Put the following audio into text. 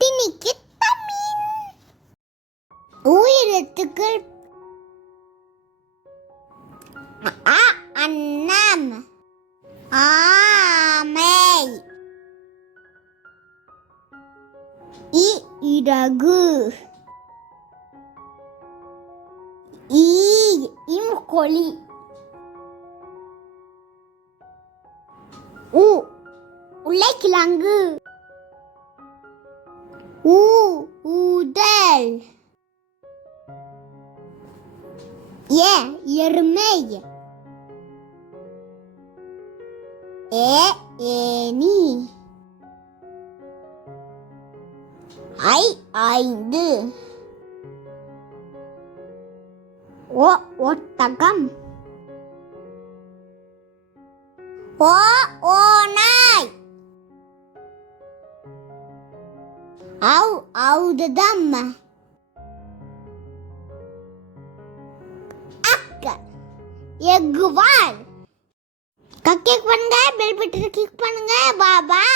திணிக்கு தமிழ். உயிரெழுத்துக்கள் அ அன்னம், ஆமை, இறகு, இம்கொழி, உருளைக்கிழங்கு, ஊதல், எருமை, ஏணி, ஐந்து, ஒட்டகம், ஓநாய், ஔததம், எக்குவால். கிளிக் பண்ணுங்க, பெல் பட்டனை கிளிக் பண்ணுங்க. பாய்.